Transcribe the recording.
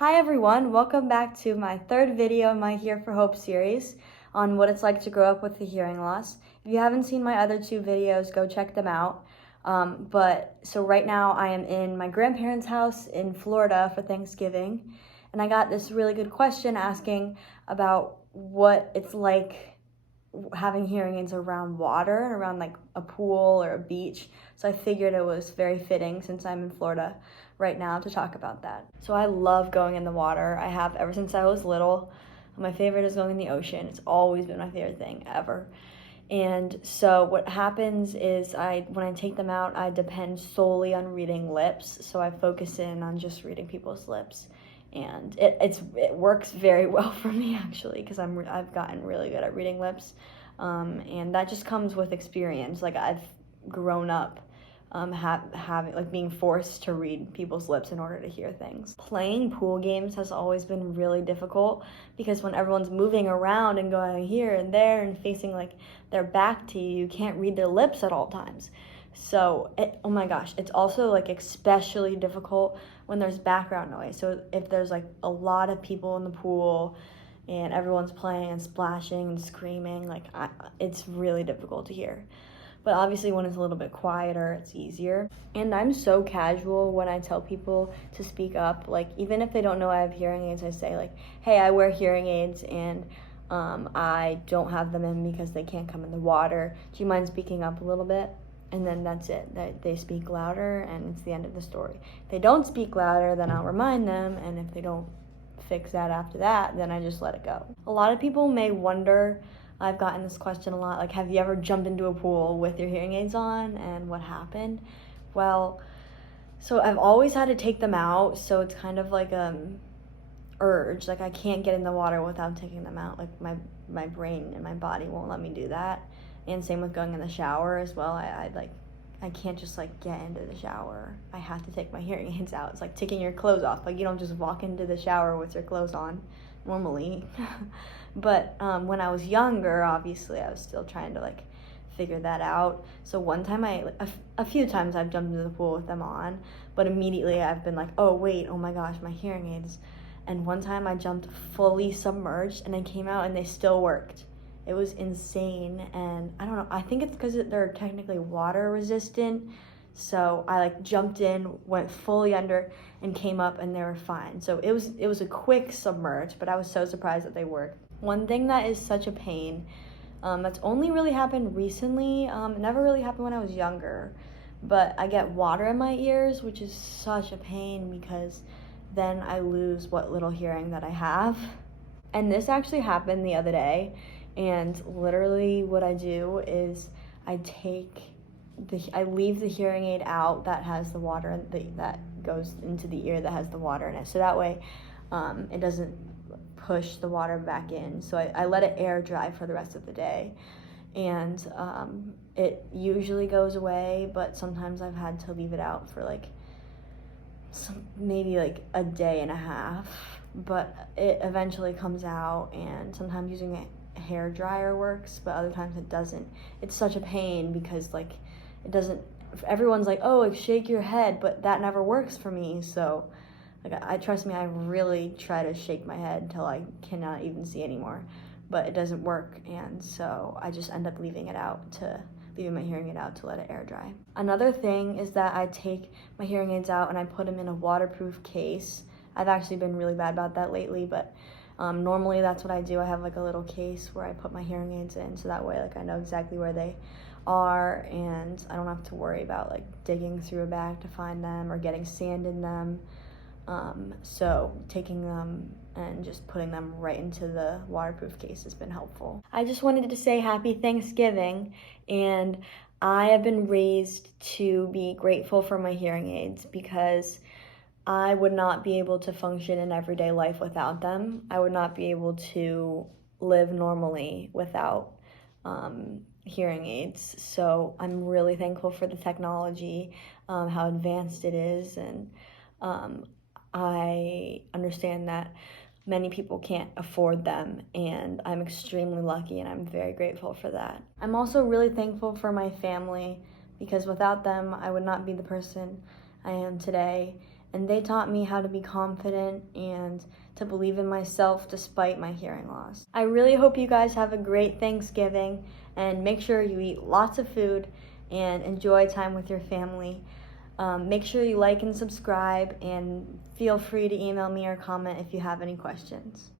Hi everyone, welcome back to my third video in my Here for Hope series on what it's like to grow up with a hearing loss. If you haven't seen my other two videos, go check them out. So right now I am in my grandparents' house in Florida for Thanksgiving, and I got this really good question asking about what it's like having hearing aids around water and around like a pool or a beach. So I figured it was very fitting since I'm in Florida right now to talk about that. So I love going in the water. I have ever since I was little. My favorite is going in the ocean. It's always been my favorite thing ever. And so what happens is when I take them out, I depend solely on reading lips. So I focus in on just reading people's lips. And it works very well for me actually, because I've gotten really good at reading lips, and that just comes with experience. Like I've grown up having like being forced to read people's lips in order to hear things. Playing pool games has always been really difficult because when everyone's moving around and going here and there and facing like their back to you, you can't read their lips at all times. So, oh my gosh, it's also like especially difficult when there's background noise. So if there's like a lot of people in the pool and everyone's playing and splashing and screaming, it's really difficult to hear. But obviously when it's a little bit quieter, it's easier. And I'm so casual when I tell people to speak up. Like even if they don't know I have hearing aids, I say like, hey, I wear hearing aids and I don't have them in because they can't come in the water. Do you mind speaking up a little bit? And then that's it. They speak louder and it's the end of the story. If they don't speak louder, then I'll remind them, and if they don't fix that after that, then I just let it go. A lot of people may wonder, I've gotten this question a lot, like have you ever jumped into a pool with your hearing aids on and what happened? Well, so I've always had to take them out, so it's kind of like urge, like I can't get in the water without taking them out. Like my brain and my body won't let me do that. And same with going in the shower as well. I can't just like get into the shower. I have to take my hearing aids out. It's like taking your clothes off. Like you don't just walk into the shower with your clothes on normally. But when I was younger, obviously I was still trying to like figure that out. So one time a few times I've jumped into the pool with them on, but immediately I've been like, oh wait, oh my gosh, my hearing aids. And one time I jumped fully submerged and I came out and they still worked. It was insane, and I don't know, I think it's because they're technically water resistant, so I like jumped in, went fully under, and came up, and they were fine. So it was a quick submerge, but I was so surprised that they worked. One thing that is such a pain, that's only really happened recently, it never really happened when I was younger, but I get water in my ears, which is such a pain because then I lose what little hearing that I have. And this actually happened the other day. And literally what I do is I leave the hearing aid out that has the water that goes into the ear that has the water in it. So that way it doesn't push the water back in. So I let it air dry for the rest of the day. And it usually goes away, but sometimes I've had to leave it out for like maybe like a day and a half. But it eventually comes out, and sometimes using it hair dryer works, but other times it doesn't. It's such a pain because like it doesn't, everyone's like, oh, like shake your head, but that never works for me. So like I trust me, I really try to shake my head until I cannot even see anymore, but it doesn't work. And so I just end up leaving my hearing aid out to let it air dry. Another thing is that I take my hearing aids out and I put them in a waterproof case. I've actually been really bad about that lately, but normally that's what I do. I have like a little case where I put my hearing aids in, so that way like I know exactly where they are and I don't have to worry about like digging through a bag to find them or getting sand in them. So taking them and just putting them right into the waterproof case has been helpful. I just wanted to say happy Thanksgiving, and I have been raised to be grateful for my hearing aids because I would not be able to function in everyday life without them. I would not be able to live normally without hearing aids. So I'm really thankful for the technology, how advanced it is, and I understand that many people can't afford them, and I'm extremely lucky and I'm very grateful for that. I'm also really thankful for my family because without them I would not be the person I am today, and they taught me how to be confident and to believe in myself despite my hearing loss. I really hope you guys have a great Thanksgiving, and make sure you eat lots of food and enjoy time with your family. Make sure you like and subscribe, and feel free to email me or comment if you have any questions.